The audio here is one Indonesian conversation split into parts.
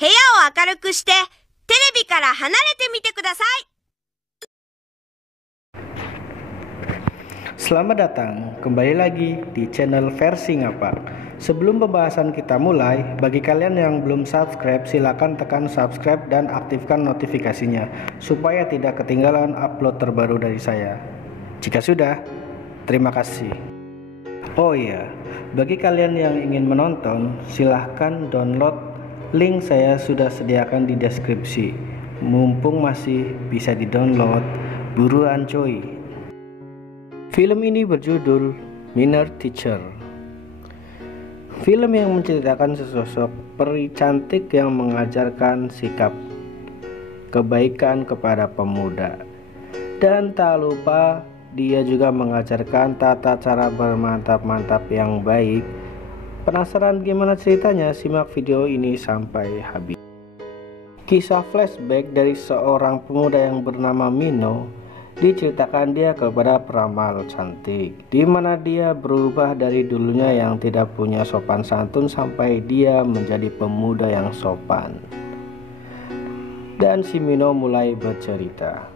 部屋を明るくして、テレビから離れてみてください。Selamat datang kembali lagi di channel Versi Ngapak. Sebelum pembahasan kita mulai, bagi kalian yang belum subscribe, silakan tekan subscribe dan aktifkan notifikasinya supaya tidak ketinggalan upload terbaru dari saya. Jika sudah, terima kasih. Oh iya, bagi kalian yang ingin menonton, silahkan download link saya sudah sediakan di deskripsi. Mumpung masih bisa di-download, buruan coy. Film ini berjudul Minor Teacher. Film yang menceritakan sesosok peri cantik yang mengajarkan sikap kebaikan kepada pemuda. Dan tak lupa dia juga mengajarkan tata cara bermantap-mantap yang baik. Penasaran gimana ceritanya? Simak video ini sampai habis. Kisah flashback dari seorang pemuda yang bernama Mino. Diceritakan dia kepada peramal cantik, di mana dia berubah dari dulunya yang tidak punya sopan santun sampai dia menjadi pemuda yang sopan. Dan si Mino mulai bercerita.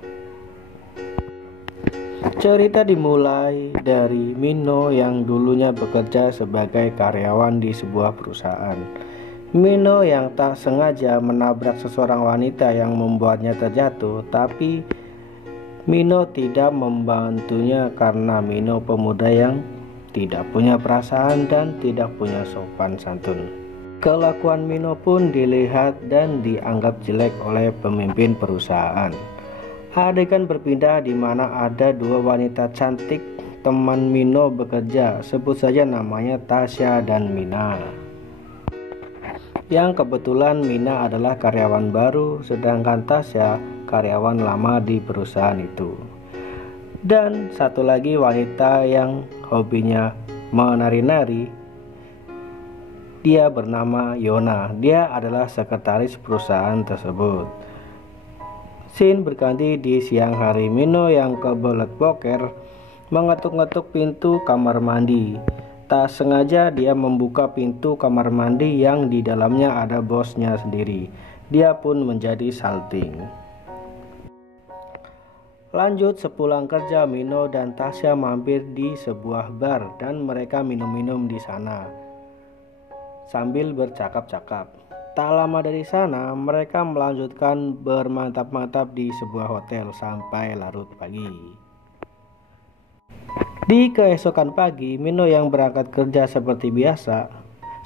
Cerita dimulai dari Mino yang dulunya bekerja sebagai karyawan di sebuah perusahaan. Mino yang tak sengaja menabrak seseorang wanita yang membuatnya terjatuh, tapi Mino tidak membantunya karena Mino pemuda yang tidak punya perasaan dan tidak punya sopan santun. Kelakuan Mino pun dilihat dan dianggap jelek oleh pemimpin perusahaan. Adegan berpindah di mana ada dua wanita cantik teman Mino bekerja, sebut saja namanya Tasya dan Mina. Yang kebetulan Mina adalah karyawan baru, sedangkan Tasya karyawan lama di perusahaan itu. Dan satu lagi wanita yang hobinya menari-nari, dia bernama Yona. Dia adalah sekretaris perusahaan tersebut. Scene berganti di siang hari. Mino yang kebelet boker mengetuk-ngetuk pintu kamar mandi. Tak sengaja dia membuka pintu kamar mandi yang di dalamnya ada bosnya sendiri. Dia pun menjadi salting. Lanjut, sepulang kerja Mino dan Tasya mampir di sebuah bar dan mereka minum-minum di sana sambil bercakap-cakap. Tak lama dari sana mereka melanjutkan bermantap-mantap di sebuah hotel sampai larut pagi. Di keesokan pagi, Mino yang berangkat kerja seperti biasa.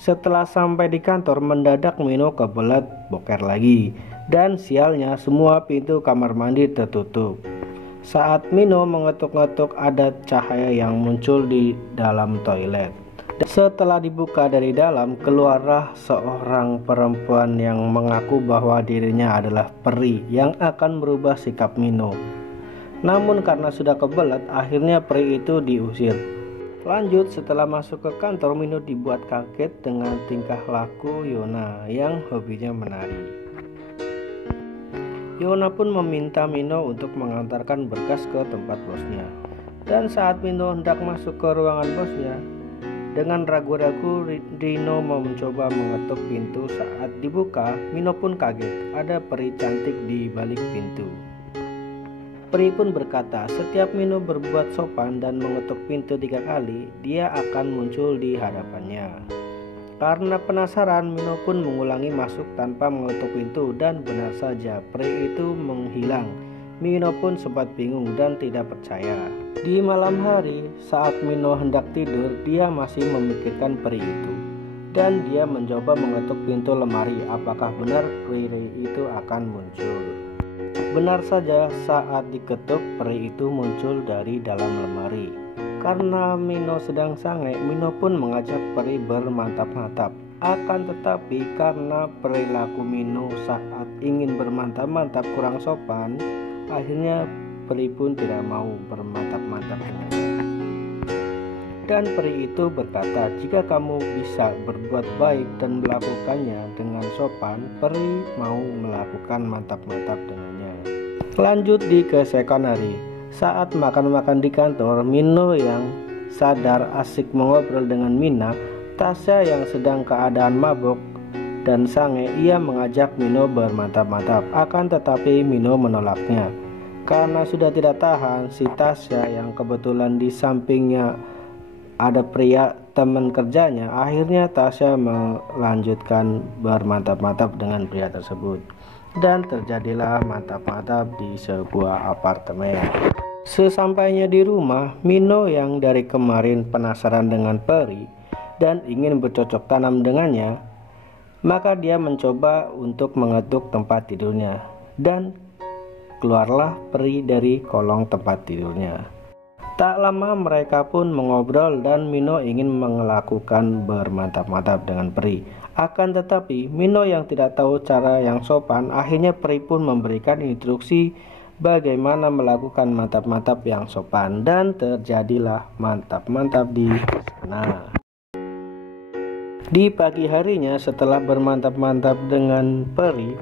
Setelah sampai di kantor, mendadak Mino kebelet boker lagi. Dan sialnya semua pintu kamar mandi tertutup. Saat Mino mengetuk-ngetuk, ada cahaya yang muncul di dalam toilet. Setelah dibuka dari dalam, keluarlah seorang perempuan yang mengaku bahwa dirinya adalah peri yang akan merubah sikap Mino. Namun karena sudah kebelet, akhirnya peri itu diusir. Lanjut, setelah masuk ke kantor, Mino dibuat kaget dengan tingkah laku Yona yang hobinya menari. Yona pun meminta Mino untuk mengantarkan berkas ke tempat bosnya. Dan saat Mino hendak masuk ke ruangan bosnya, dengan ragu-ragu Mino mencoba mengetuk pintu. Saat dibuka, Mino pun kaget, ada peri cantik di balik pintu. Peri pun berkata, setiap Mino berbuat sopan dan mengetuk pintu 3 kali, dia akan muncul di hadapannya. Karena penasaran, Mino pun mengulangi masuk tanpa mengetuk pintu dan benar saja peri itu menghilang. Mino pun sempat bingung dan tidak percaya. Di malam hari, saat Mino hendak tidur, dia masih memikirkan peri itu. Dan dia mencoba mengetuk pintu lemari, apakah benar peri itu akan muncul. Benar saja, saat diketuk, peri itu muncul dari dalam lemari. Karena Mino sedang sange, Mino pun mengajak peri bermantap-mantap. Akan tetapi karena perilaku Mino saat ingin bermantap-mantap kurang sopan, akhirnya peri pun tidak mau bermantap-mantap dengannya. Dan peri itu berkata, jika kamu bisa berbuat baik dan melakukannya dengan sopan, peri mau melakukan mantap-mantap dengannya. Lanjut di keesokan hari. Saat makan-makan di kantor, Mino yang sadar asik mengobrol dengan Mina, Tasya yang sedang keadaan mabuk, dan sange, ia mengajak Mino bermantap-mantap. Akan tetapi Mino menolaknya. Karena sudah tidak tahan, si Tasya yang kebetulan di sampingnya ada pria teman kerjanya, akhirnya Tasya melanjutkan bermantap-mantap dengan pria tersebut. Dan terjadilah mantap-mantap di sebuah apartemen. Sesampainya di rumah, Mino yang dari kemarin penasaran dengan peri dan ingin bercocok tanam dengannya, maka dia mencoba untuk mengetuk tempat tidurnya, dan keluarlah peri dari kolong tempat tidurnya. Tak lama mereka pun mengobrol dan Mino ingin melakukan bermantap-mantap dengan peri. Akan tetapi Mino yang tidak tahu cara yang sopan, akhirnya peri pun memberikan instruksi bagaimana melakukan mantap-mantap yang sopan, dan terjadilah mantap-mantap di sana. Di pagi harinya setelah bermantap-mantap dengan peri,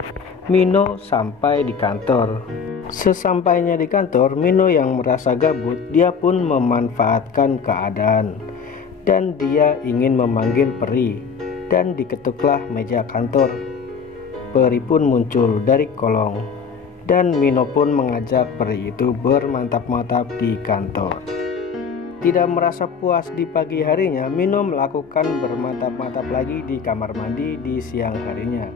Mino sampai di kantor. Sesampainya di kantor, Mino yang merasa gabut, dia pun memanfaatkan keadaan dan dia ingin memanggil peri, dan diketuklah meja kantor. Peri pun muncul dari kolong dan Mino pun mengajak peri itu bermantap-mantap di kantor. Tidak merasa puas di pagi harinya, Mino melakukan bermantap-mantap lagi di kamar mandi di siang harinya.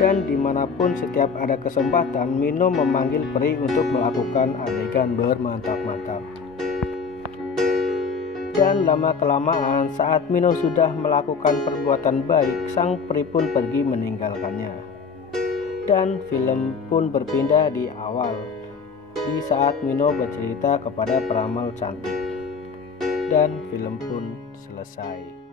Dan dimanapun setiap ada kesempatan, Mino memanggil peri untuk melakukan adegan bermantap-mantap. Dan lama-kelamaan saat Mino sudah melakukan perbuatan baik, sang peri pun pergi meninggalkannya. Dan film pun berpindah di awal, di saat Mino bercerita kepada peramal cantik. Dan film pun selesai.